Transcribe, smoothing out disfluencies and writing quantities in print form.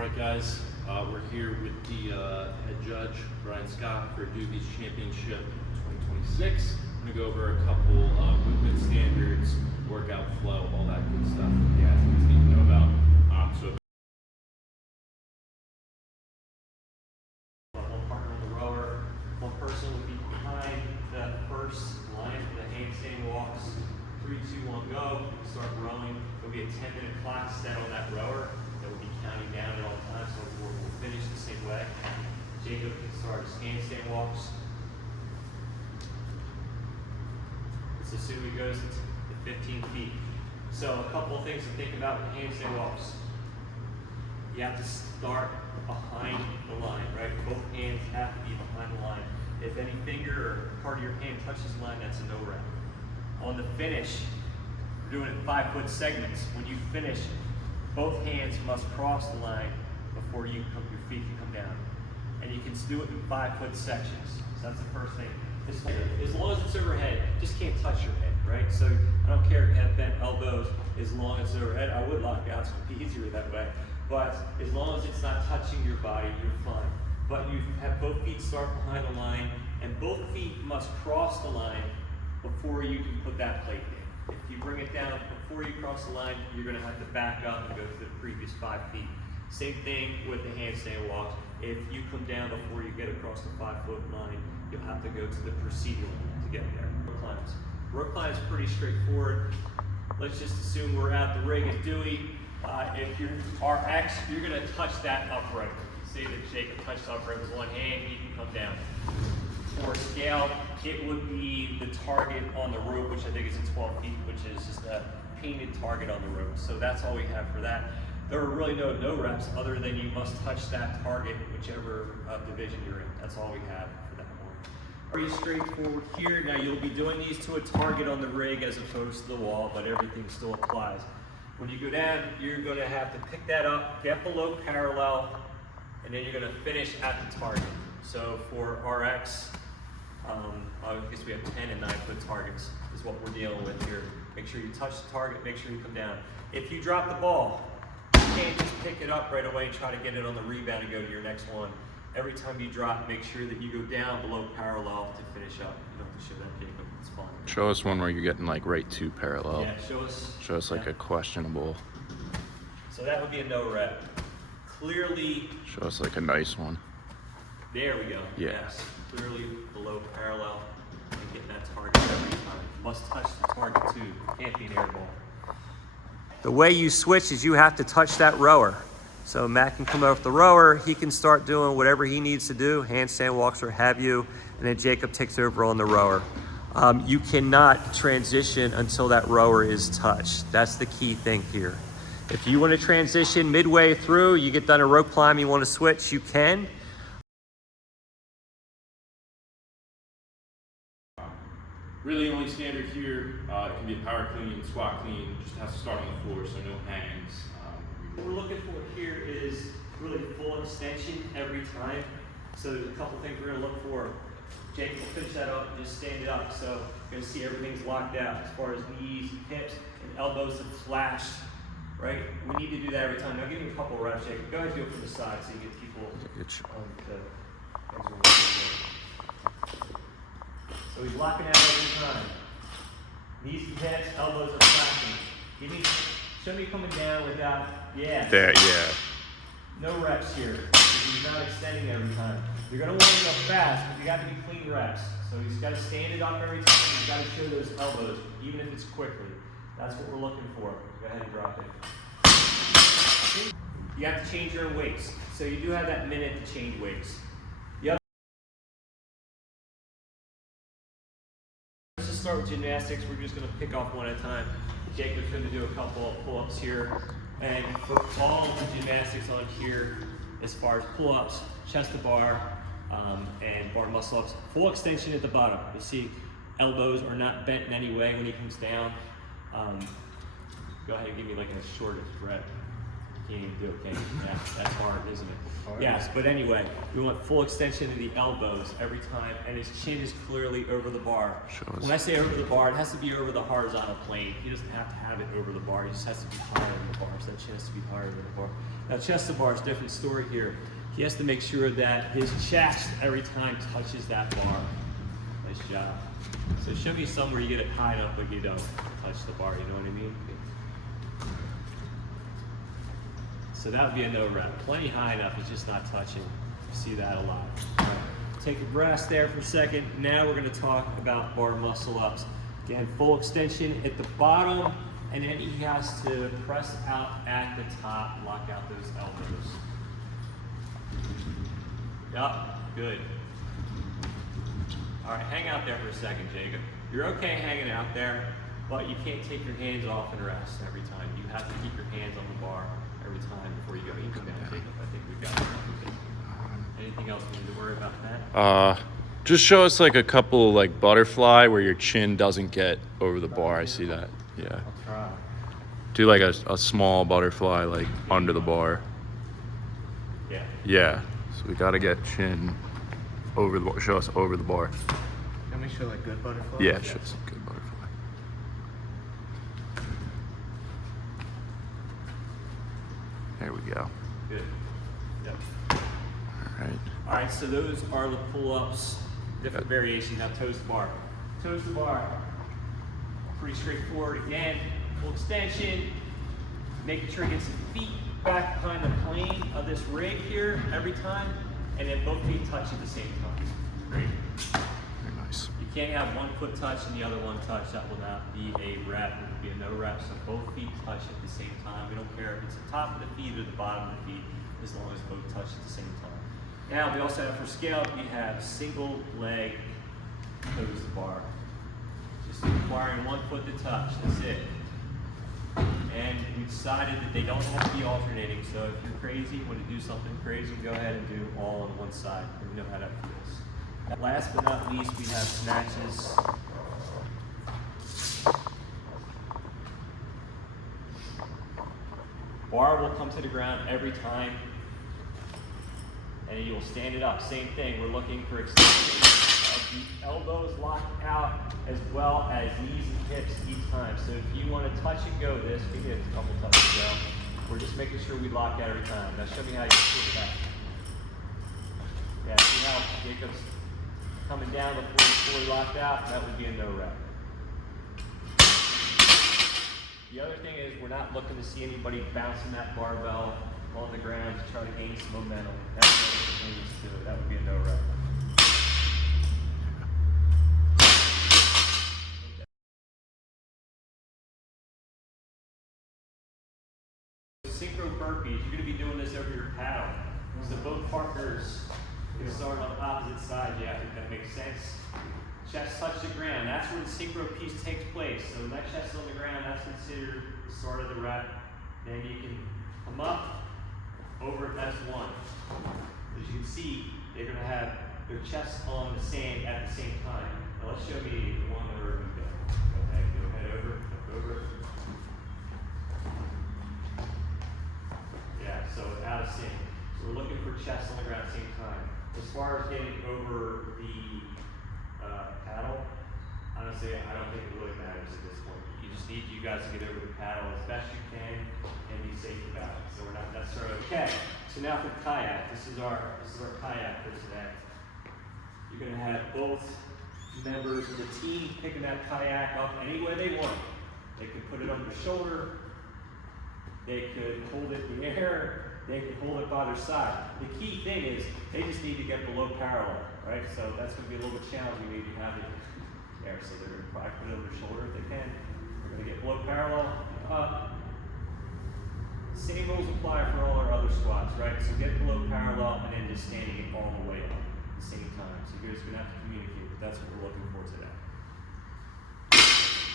Alright guys, we're here with the head judge, Brian Scott, for DBC Championship 2026. I'm going to go over a couple movement standards, workout flow, all that good stuff that the athletes need to know about. One partner on the rower, one person would be behind the first line for the handstand walks. 3, 2, 1, go. Start rowing. There'll be a 10-minute clock set on that rower that will be counting down at all times, so we'll finish the same way. Jacob can start his handstand walks. Let's assume he goes to 15 feet. So a couple of things to think about with handstand walks. You have to start behind the line, right? Both hands have to be behind the line. If any finger or part of your hand touches the line, that's a no rep. On the finish, we're doing it in 5-foot segments. When you finish, both hands must cross the line before your feet can come down. And you can do it in 5-foot sections. So that's the first thing. As long as it's overhead, just can't touch your head, right? So I don't care if you have bent elbows, as long as it's overhead. I would lock out, so it'd be easier that way. But as long as it's not touching your body, you're fine. But you have both feet start behind the line, and both feet must cross the line before you can put that plate in. If you bring it down before you cross the line, you're going to have to back up and go to the previous 5 feet. Same thing with the handstand walk. If you come down before you get across the 5-foot line, you'll have to go to the preceding line to get there. Rope climbs. Rope climb is pretty straightforward. Let's just assume we're at the rig at Dewey. If you're RX, you're going to touch that upright. Say that Jacob touched the upright with one hand, he can come down. For scale, it would be the target on the rope, which I think is at 12 feet, which is just a painted target on the rope. So that's all we have for that. There are really no reps other than you must touch that target, whichever division you're in. That's all we have for that one. Pretty straightforward here. Now you'll be doing these to a target on the rig as opposed to the wall, but everything still applies. When you go down, you're going to have to pick that up, get below parallel, and then you're going to finish at the target. So for RX, I guess we have 10 and 9-foot targets is what we're dealing with here. Make sure you touch the target, make sure you come down. If you drop the ball, you can't just pick it up right away and try to get it on the rebound and go to your next one. Every time you drop, make sure that you go down below parallel to finish up. You don't have to show that, Jacob. It's fine. Show us one where you're getting like right to parallel. Yeah, show us like a questionable. So that would be a no rep. Clearly. Show us like a nice one. There we go. Yeah. Yes. Clearly below parallel and getting that target every time. Must touch the target too. Can't be an air ball. The way you switch is you have to touch that rower. So Matt can come off the rower, he can start doing whatever he needs to do, handstand walks or have you, and then Jacob takes over on the rower. You cannot transition until that rower is touched. That's the key thing here. If you want to transition midway through, you get done a rope climb, you want to switch, you can. Really, only standard here, it can be a power clean, squat clean, just has to start on the floor, so no hangs. What we're looking for here is really full extension every time. So there's a couple things we're going to look for. Jake will finish that up and just stand it up. So you're going to see everything's locked out as far as knees, hips, and elbows have flashed, right? We need to do that every time. Now give me a couple reps, Jake. Go ahead and do it from the side so you get people So he's locking out every time. Knees and hips, elbows are flashing. Show me coming down without, There, yeah. No reps here. He's not extending every time. You're going to want to go fast, but you got to be clean reps. So he's got to stand it up every time. He's got to show those elbows, even if it's quickly. That's what we're looking for. Go ahead and drop it. You have to change your own weights. So you do have that minute to change weights. Let's just start with gymnastics. We're just going to pick off one at a time. Jacob's going to do a couple of pull-ups here. And for all of the gymnastics on here, as far as pull-ups, chest to bar, and bar muscle-ups, full extension at the bottom. You'll see elbows are not bent in any way when he comes down. Go ahead and give me like a short rep. Can't even do it, can you? Yeah, that's hard, isn't it? Yes, but anyway, we want full extension of the elbows every time, and his chin is clearly over the bar. When I say over the bar, it has to be over the horizontal plane. He doesn't have to have it over the bar. He just has to be higher than the bar. So that chin has to be higher than the bar. Now chest to bar is a different story here. He has to make sure that his chest every time touches that bar. Nice job. So show me some where you get it high enough but you don't touch the bar, you know what I mean? So that would be a no rep. Plenty high enough, it's just not touching. You see that a lot. All right. Take a breath there for a second. Now we're gonna talk about bar muscle ups. Again, full extension at the bottom, and then he has to press out at the top, lock out those elbows. Yup, good. All right, hang out there for a second, Jacob. You're okay hanging out there, but you can't take your hands off and rest every time. You have to keep your hands on the bar every time before you go. You can come down, Jacob. I think we've got it. Anything else we need to worry about that? Just show us like a couple like butterfly where your chin doesn't get over the bar. I see that. Yeah. I'll try. Do like a small butterfly like under the bar. Yeah. Yeah. So we gotta get chin over the bar. Show us over the bar. Let me show like good butterfly. Yeah, show us a good butterfly. There we go. Good. Yep. All right. All right, so those are the pull-ups, different variations. Now toes to bar. Toes to bar, pretty straightforward. Again, full extension, making sure you get some feet back behind the plane of this rig here every time, and then both feet touch at the same time. Great. Very nice. You can't have one foot touch and the other one touch. That will not be a rep. It will be a no rep. So both feet touch at the same time. We don't care if it's the top of the feet or the bottom of the feet, as long as both touch at the same time. Now we also have for scale, we have single leg toes to bar. Just requiring one foot to touch, that's it. And we decided that they don't have to be alternating, so if you're crazy, want to do something crazy, go ahead and do all on one side. We know how that feels. Last but not least, we have snatches. Bar will come to the ground every time, and you will stand it up. Same thing, we're looking for extension of the elbows locked out as well as knees and hips each time. So if you want to touch and go this, we did a couple touch and go. We're just making sure we lock out every time. Now show me how you flip it back. Yeah, see how Jacob's coming down before he's fully locked out? That would be a no rep. The other thing is we're not looking to see anybody bouncing that barbell on the ground to try to gain some momentum. That's what it means to it. That would be a no rep. Synchro burpees, you're going to be doing this over your paddle. So both partners are going to start on opposite sides. Yeah, I think that makes sense. Chest touch the ground. That's where the synchro piece takes place. So when that chest is on the ground, that's considered the start of the rep. Then you can come up, over if that's one. As you can see, they're going to have their chests on the sand at the same time. Now let's show me the one where we go. Go ahead over, look over. Yeah, so out of sync. So we're looking for chests on the ground at the same time. As far as getting over the paddle, honestly, I don't think it really matters at this point. You just need you guys to get over the paddle as best you can and be safe about it. So we're not necessarily okay. So now for kayak, this is our kayak for today. You're going to have both members of the team picking that kayak up any way they want. They could put it on their shoulder. They could hold it in the air. They could hold it by their side. The key thing is they just need to get below parallel, right? So that's going to be a little bit challenging maybe to have it there. So they're going to probably put it on their shoulder if they can. They're going to get below parallel, up. Same rules apply for all our other squats, right? So get below parallel and then just standing it all the way up at the same time. So you guys are going to have to communicate, but that's what we're looking for today.